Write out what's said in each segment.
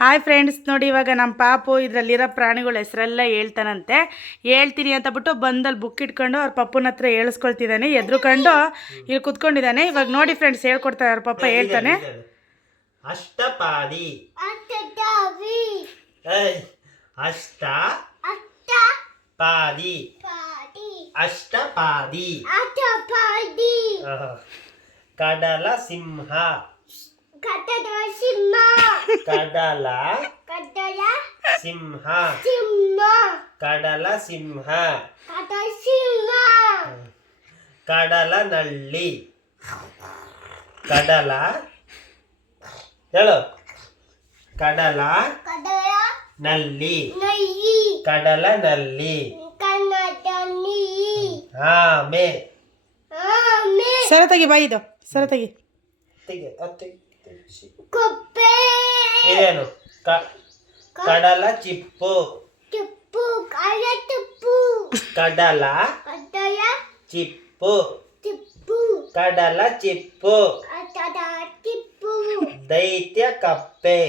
Hi friends, ನೋಡಿ ಇವಾಗ ನಮ್ಮ ಪಾಪು ಇದರಲ್ಲಿರೋ ಪ್ರಾಣಿಗಳ ಹೆಸರೆಲ್ಲ ಹೇಳ್ತಾನಂತೆ. ಹೇಳ್ತೀನಿ ಅಂತ ಬಿಟ್ಟು ಬಂದಲ್ಲಿ ಬುಕ್ ಇಟ್ಕೊಂಡು ಅವ್ರ ಪಪ್ಪನ ಹತ್ರ ಹೇಳಿಸ್ಕೊಳ್ತಿದ್ದಾನೆ. ಎದ್ರುಕೊಂಡು ಇಲ್ಲಿ ಕುತ್ಕೊಂಡಿದ್ದಾನೆ. ಇವಾಗ ನೋಡಿ ಫ್ರೆಂಡ್ಸ್, ಹೇಳ್ಕೊಡ್ತಾರೆ ಅವ್ರ ಪಪ್ಪ ಹೇಳ್ತಾನೆ. ಅಷ್ಟಪಾದಿ ಅಷ್ಟಪಾದಿ ಅಷ್ಟಪಾದಿ ಕಡಲ ಸಿಂಹ ಕಡಲ ಸಿಂಹ ಕಡಲ ಸಿಂಹ ಕಡಲ ನಳ್ಳಿ ಕಡಲ ಹೇಳು ಕಡಲ ನಲ್ಲಿ ಕಡಲ ನಲ್ಲಿ ಆಮೆ ಸರತಾಗಿ ಬಾಯಿದು ಸರತಾಗಿ ಇದೇನು ಕಡಲ ಚಿಪ್ಪು ಕಡಲ ಚಿಪ್ಪು ಕಡಲ ಚಿಪ್ಪು ದೈತ್ಯ ಕಪ್ಪೆ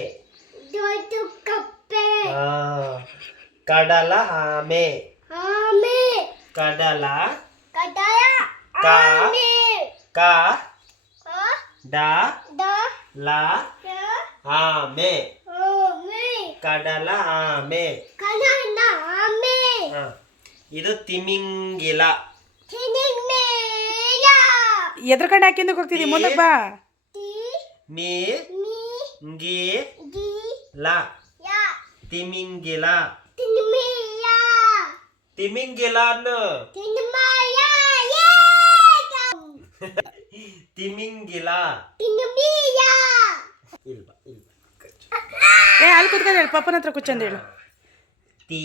ಕಡಲ ಆಮೆ ಕಡಲ ಕ ಡ ಲ ಆಮೆ ಕಡಲ ಆಮೆ. ಇದು ತಿಮಿಂಗಿಲ. ಎದ್ರಕಂಡು ಹಾಕಿಂದ ಹೋಗ್ತಿದ್ದಿ ಮುಂದಕ್ಕೆ ಬಾ. ಲ ತಿಮಿಂಗಿಲ ತಿಮಿಂಗಿಲ ಅನ್ನು ತಿಮಿಂಗಿಲ ಇಲ್ವಾ ಅಲ್ಲಿ ಕುತ್ಕೊಂಡು ಹೇಳು, ಪಪ್ಪನ ಹತ್ರ ಕುಚ್ಚಂದ ಹೇಳು. ತಿ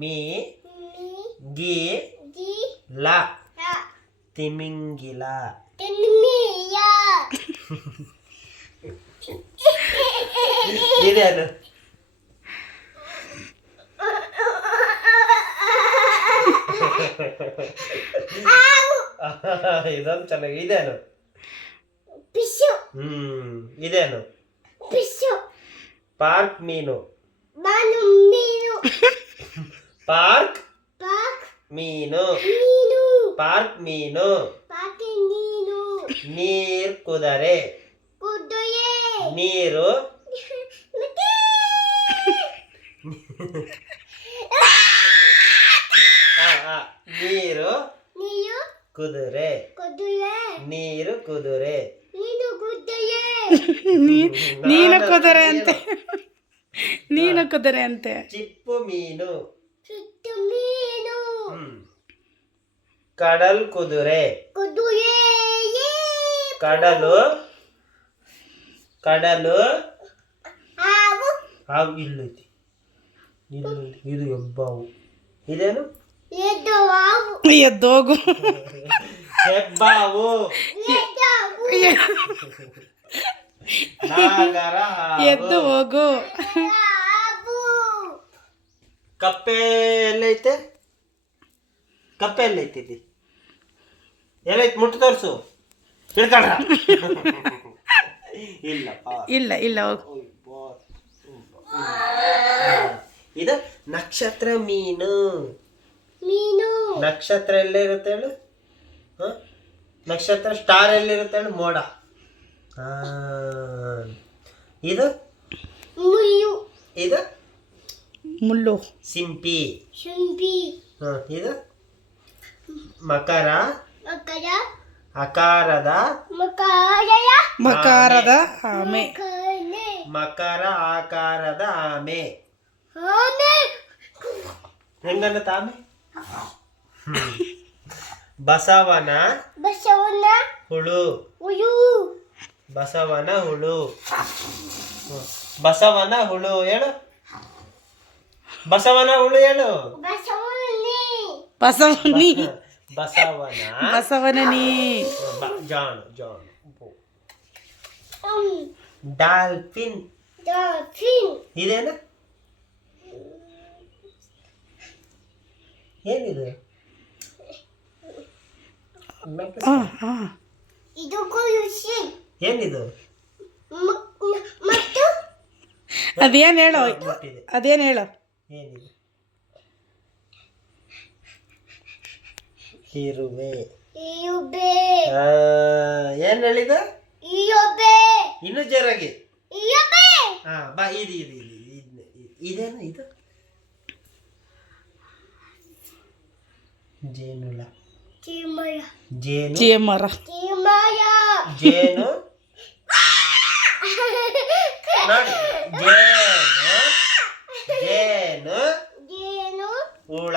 ಮಿ ಗಿ ಲ ತಿಮಿಂಗಿಲ. ಇದೇನು ಇದೊಂದು ಚೆನ್ನಾಗಿ. ಇದೇನು ಇದೇನು ಪಾರ್ಕ್ ಮೀನು ಪಾರ್ಕ್ ಮೀನು ಪಾರ್ಕ್ ಮೀನು ನೀರ್ ಕುದರೆ ನೀರು ನೀರು ಕುದುರೆ ನೀರು ಕುದುರೆ ನೀನು ಕುದುರೆ ಅಂತೆ ನೀನು ಕುದುರೆ ಅಂತೆ. ಚಿಪ್ಪು ಮೀನು ಕಡಲ್ ಕುದುರೆ ಕಡಲು ಕಡಲು ಹಾವು ಇಲ್ಲೈತಿ ಇದು ಹೆಬ್ಬಾವು. ಇದೇನು ಎದ್ದೋಗು ಹೆಬ್ಬಾವು ನಾಗರ ಎದ್ದು ಹೋಗು. ಕಪ್ಪೆ ಎಲ್ಲೈತೆ ಕಪ್ಪೆ ಎಲ್ಲೈತಿ ಎಲ್ಲೈತಿ ಮುಟ್ಟು ತೋರ್ಸು ಹಿಡ್ಕೊಂಡ್ರ ಇಲ್ಲ ಇಲ್ಲ ಹೋಗು. ಇದು ನಕ್ಷತ್ರ ಮೀನು ನಕ್ಷತ್ರ ಎಲ್ಲೇ ಇರುತ್ತೆ ಹೇಳು. ನಕ್ಷತ್ರ ಸ್ಟಾರ್ ಎಲ್ಲಿರುತ್ತೆ ಹೇಳು. ಮೋಡ. ಇದು ಇದು ಮುಳ್ಳು ಸಿಂಪಿ. ಇದು ಮಕರ ಅಕಾರದ ಮಕಾರದ ಆಮೆ ಮಕರ ಆಕಾರದ ಆಮೆ. ಹೆಂಗನ್ನತ್ತ ಆಮೆ. ಬಸವನ ಹುಳು ಬಸವನ ಹುಳು ಬಸವನ ಹುಳು ಹೇಳು. ಬಸವನ ಹುಳು ಹೇಳು. ಬಸವನಿ ಬಸವನಿ ಜಾನು ಡಾಲ್ಫಿನ್ ಇದೇನು ಏನಿದು ಏನಿದು ಅದೇನು ಹೇಳು ಮುಟ್ಟಿದೆ. ಅದೇನು ಹೇಳು. ಏನಿದೆ? ಇರುವೆ. ಏನ್ ಹೇಳಿದ? ಇನ್ನು ಜೋರಾಗಿ. ಹಾ ಬಾ, ಇದೇನು ಇದು? ಜೇನುಳ. ಜೇನು. ಚೇಮರ. ಜೇನು ನೋಡಿ. ಜೇನು ಹುಳ.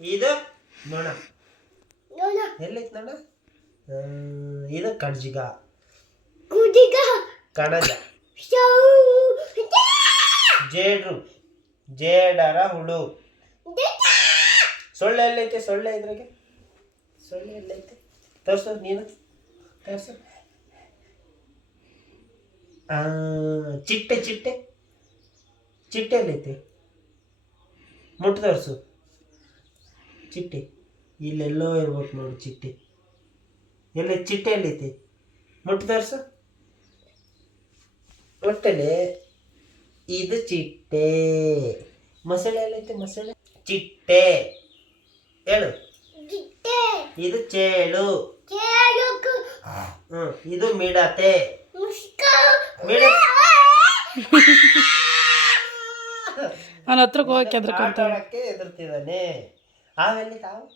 ಇದು ನೊಣ. ಎಲ್ಲೈತ್ ನೋಡ. ಇದು ಕಡ್ಜಿಗ. ಕಣಜ. ಜೇಡ್ರು. ಜೇಡರ ಹುಳು. ಸೊಳ್ಳೆ ಎಲ್ಲೈತೆ? ಸೊಳ್ಳೆ ಇದ್ರಾಗೆ ಸೊಳ್ಳೆ ಎಲ್ಲೈತೆ? ತೋರ್ಸು ನೀನು, ತೋರ್ಸು. ಚಿಟ್ಟೆ. ಚಿಟ್ಟೆ ಎಲ್ಲೈತೆ? ಮುಟ್ಟು ತೋರ್ಸು. ಚಿಟ್ಟೆ ಇಲ್ಲೆಲ್ಲೋ ಇರ್ಬೇಕು ನೋಡಿ. ಚಿಟ್ಟೆ ಎಲ್ಲೈತೆ? ಚಿಟ್ಟೆ ಎಲ್ಲೈತೆ? ಮುಟ್ಟು ತೋರ್ಸು. ಒಟ್ಟಲೆ ಇದು ಚಿಟ್ಟೆ. ಮೊಸಳೆ ಎಲ್ಲೈತೆ? ಮೊಸಳೆ. ಚಿಟ್ಟೆ ಹೇಳು. ಇದು ಚೇಳು. ಇದು ಮಿಡತೆ. ಅವನ ಹತ್ರಕ್ಕೆ ಹೋಗಕ್ಕೆ ಎದ್ರಕೊಂತಾನೆ. ಎದುರ್ತಿದ್ದಾನೆ. ಆಮೇಲೆ ತಾವು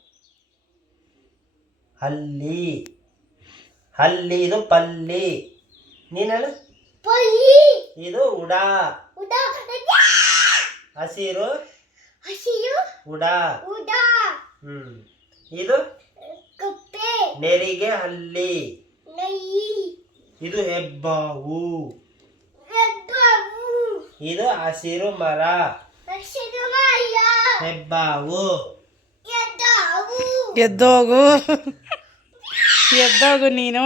ಹಲ್ಲಿ. ಇದು ಪಲ್ಲಿ. ನೀನ್ ಹೇಳು. ಇದು ಉಡ. ಹಸಿರು ಉಡ. ಇದು ನೆರಿಗೆ ಹಲ್ಲಿ. ಇದು ಹೆಬ್ಬಾವು. ಇದು ಹಸಿರು ಮರ. ಹೆಬ್ಬಾವು. ಎದ್ದೋಗು ನೀನು.